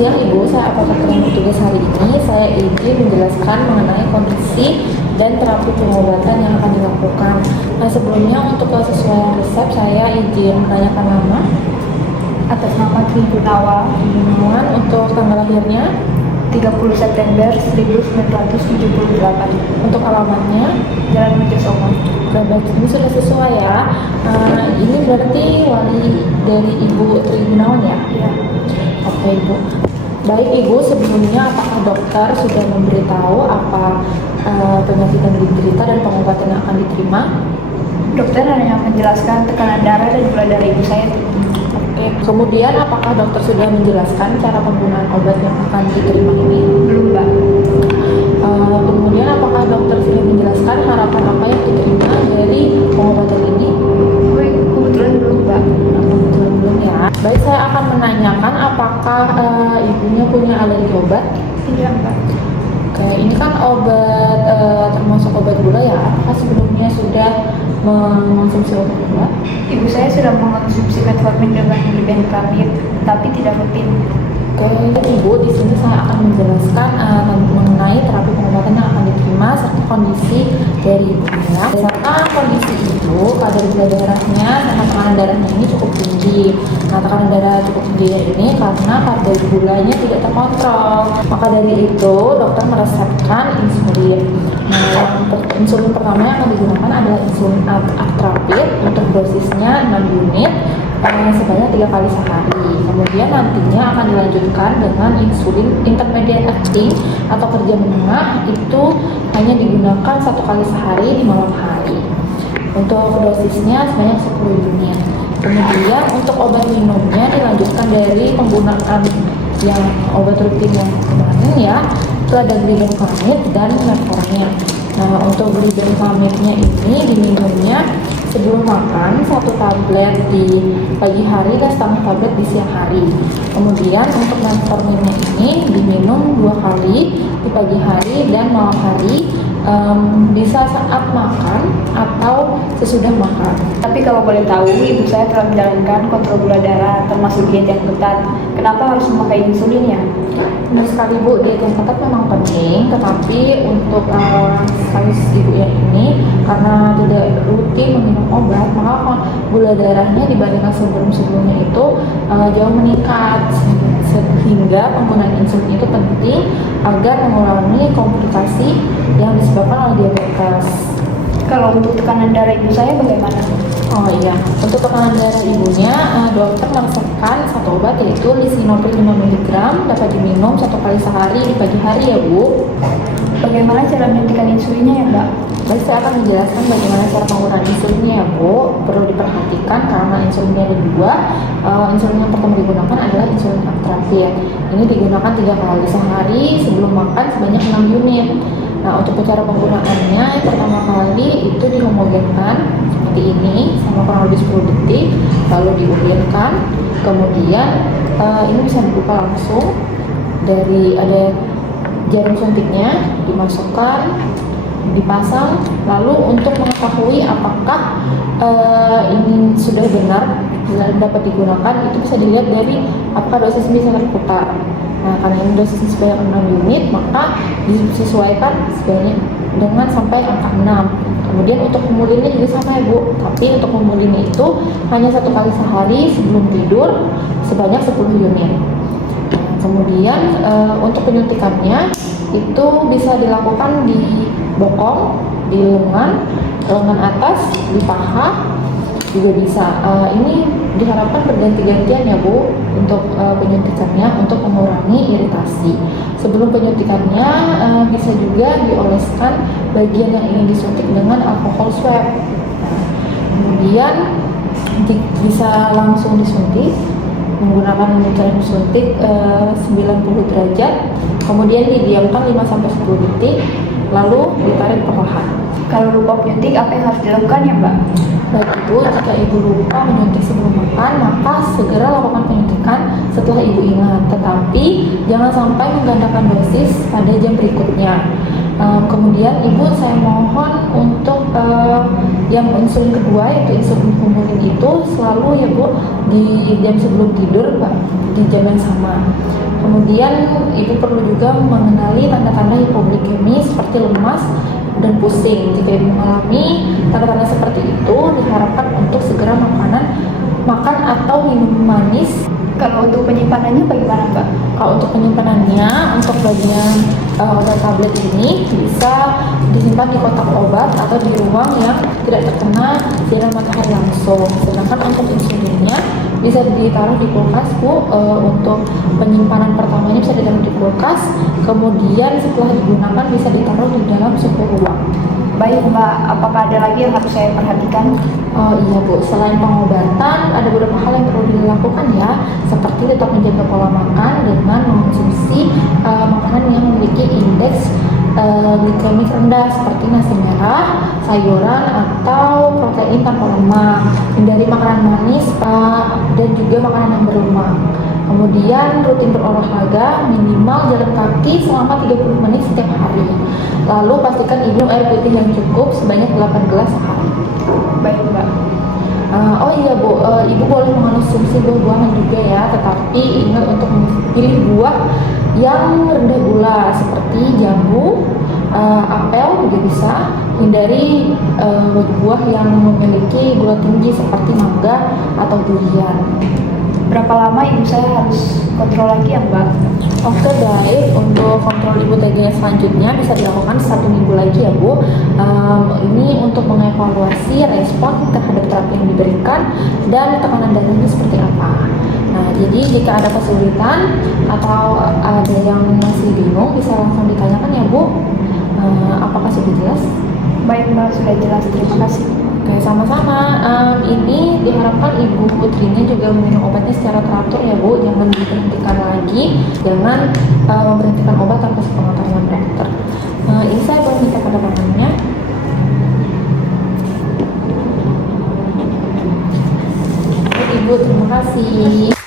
siang Ibu, saya apoteker yang bertugas hari ini. Saya izin menjelaskan mengenai kondisi dan terapi pengobatan yang akan dilakukan. Nah, sebelumnya untuk kesesuaian resep saya izin menanyakan nama. Atas nama Tri Gunawan, Untuk tanggal lahirnya, 30 September 1978. untuk alamatnya. Jalan Mojosongo. Baik, ini sudah sesuai ya. Ini berarti wali dari Ibu Tri Gunawan ya? Iya. Oke Ibu. Baik Ibu, sebelumnya apakah dokter sudah memberitahu apa penyakit yang diderita dan pengobatan yang akan diterima? Dokter hanya menjelaskan tekanan darah dan gula darah ibu saya tinggi. Oke. Kemudian apakah dokter sudah menjelaskan cara penggunaan obat yang akan diterima ini? Belum, Mbak. Kemudian apakah dokter sudah menjelaskan harapan apa yang diterima dari pengobatan ini? Kebetulan belum, Mbak. Kebetulan belum ya. Baik, saya akan menanyakan apakah ibunya punya alergi obat? Tidak, Mbak. Oke, ini kan obat termasuk obat gula ya. Apakah sebelumnya sudah mengonsumsi obat gula? Ibu saya sudah mengonsumsi metformin dengan glibenclamid, tapi tidak rutin. Oke, Ibu, di sini saya akan menjelaskan mengenai terapi pengobatan yang akan diterima serta kondisi dari ibunya. Berdasarkan kondisi ibu, kadar gula darahnya sama tekanan darahnya ini cukup tinggi. Nah, tekanan darah cukup tinggi ini karena kadar gulanya tidak terkontrol. Maka dari itu, dokter meresepkan insulin. Nah, insulin pertama yang akan digunakan adalah insulin Actrapid untuk dosisnya 6 unit. Sebanyak 3 kali sehari. Kemudian nantinya akan dilanjutkan dengan insulin intermediate acting atau kerja menengah, itu hanya digunakan 1 kali sehari di malam hari. Untuk dosisnya sebanyak 10 unit. Kemudian untuk obat minumnya dilanjutkan dari penggunaan yang obat rutin yang kemarin ya, itu ada glibenclamid dan metformin. Nah, untuk glibenclamidnya ini diminumnya sebelum makan 1 tablet di pagi hari dan setengah tablet di siang hari. Kemudian untuk metforminnya ini diminum 2 kali di pagi hari dan malam hari, bisa saat makan atau sesudah makan. Tapi kalau boleh tahu, ibu saya telah menjalankan kontrol gula darah termasuk diet yang ketat. Kenapa harus memakai insulin ya? Benar sekali Bu, diet yang ketat memang penting, tetapi untuk kasus ibu yang ini karena tidak rutin meminum obat, maka gula darahnya dibandingkan sebelum-sebelumnya itu jauh meningkat, sehingga penggunaan insulin itu penting agar mengurangi komplikasi yang disebabkan oleh diabetes. Kalau untuk tekanan darah ibu saya bagaimana? Oh iya, untuk tekanan darah ibunya, dokter meresepkan satu obat yaitu lisinopril 5 mg dapat diminum 1 kali sehari di pagi hari ya Bu. Bagaimana cara menyuntikkan insulinnya ya, Mbak? Baik, saya akan menjelaskan bagaimana cara penggunaan insulinnya ya Bu. Perlu diperhatikan karena insulinnya ada 2. Insulin yang pertama digunakan adalah insulin Actrapid. Ini digunakan 3 kali sehari sebelum makan sebanyak 6 unit. Nah, untuk cara penggunaannya, yang pertama kali itu dihomogenkan seperti ini sama kurang lebih 10 detik, lalu diulinkan. Kemudian ini bisa dibuka langsung dari ada jarum suntiknya, dimasukkan, dipasang. Lalu untuk mengetahui apakah ini sudah benar dapat digunakan, itu bisa dilihat dari apakah dosis bisa terputar. Nah, karena ini dosisnya sebanyak 6 unit, maka disesuaikan sebanyak dengan sampai angka 6. Kemudian untuk pemulihannya juga sama ya Bu, tapi untuk pemulihannya itu hanya 1 kali sehari sebelum tidur sebanyak 10 unit. Nah, kemudian untuk penyuntikannya itu bisa dilakukan di bokong, di lengan atas, di paha juga bisa. Ini diharapkan berganti-gantian ya Bu untuk penyuntikannya untuk mengurangi iritasi. Sebelum penyuntikannya bisa juga dioleskan bagian yang ingin disuntik dengan alkohol swab. Nah, kemudian bisa langsung disuntik menggunakan cara disuntik 90 derajat, kemudian didiamkan 5-10 detik, lalu ditarik perlahan. Kalau lupa menyuntik, apa yang harus dilakukan ya, Mbak? Baik Ibu, jika Ibu lupa menyuntik sebelum makan, maka segera lakukan penyuntikan setelah Ibu ingat. Tetapi jangan sampai menggandakan dosis pada jam berikutnya. Kemudian Ibu, saya mohon untuk Yang insulin kedua yaitu insulin humulin itu selalu ya Bu di jam sebelum tidur Pak, di jam yang sama. Kemudian ibu perlu juga mengenali tanda-tanda hipoglikemi seperti lemas dan pusing. Jika ibu mengalami tanda-tanda seperti itu, diharapkan untuk segera makan atau minum manis. Kalau untuk penyimpanannya bagaimana, Mbak? Kalau untuk penyimpanannya, untuk bagian obat tablet ini bisa disimpan di kotak obat atau di ruang yang tidak terkena sinar matahari langsung. Sedangkan untuk insulinnya bisa ditaruh di kulkas Bu. Untuk penyimpanan pertamanya bisa ditaruh di kulkas, kemudian setelah digunakan bisa ditaruh di dalam suhu ruang. Baik, Mbak. Apakah ada lagi yang harus saya perhatikan? Iya Bu, selain pengobatan ada beberapa hal yang perlu dilakukan ya, seperti tetap menjaga pola makan dengan mengonsumsi makanan yang memiliki indeks glikemik rendah seperti nasi merah, sayuran atau protein tanpa lemak. Hindari makanan manis dan juga makanan yang berlemak. Kemudian rutin berolahraga, minimal jalan kaki selama 30 menit setiap hari. Lalu pastikan minum air putih yang cukup sebanyak 8 gelas sehari. Baik, Mbak. Oh iya Bu, Ibu boleh mengonsumsi buah-buahan juga ya, tetapi ingat untuk memilih buah yang rendah gula seperti jambu, apel juga bisa. Hindari buah yang memiliki gula tinggi seperti mangga atau durian. Berapa lama ibu saya harus kontrol lagi ya, Mbak? Oke baik, untuk kontrol ibu TG selanjutnya bisa dilakukan 1 minggu lagi ya Bu. Ini untuk mengevaluasi respon terhadap terapi yang diberikan dan tekanan darahnya seperti apa. Nah, jadi jika ada kesulitan atau ada yang masih bingung bisa langsung ditanyakan ya Bu. Apakah sudah jelas? Baik, Mbak, sudah jelas. Terima kasih. Oke, sama-sama. Ini diharapkan Ibu Putrinya juga minum obatnya secara teratur ya Bu. Jangan diberhentikan lagi. Jangan memberhentikan obat tanpa sepengetahuan dokter. Ini saya boleh minta keterangannya. Ibu, terima kasih.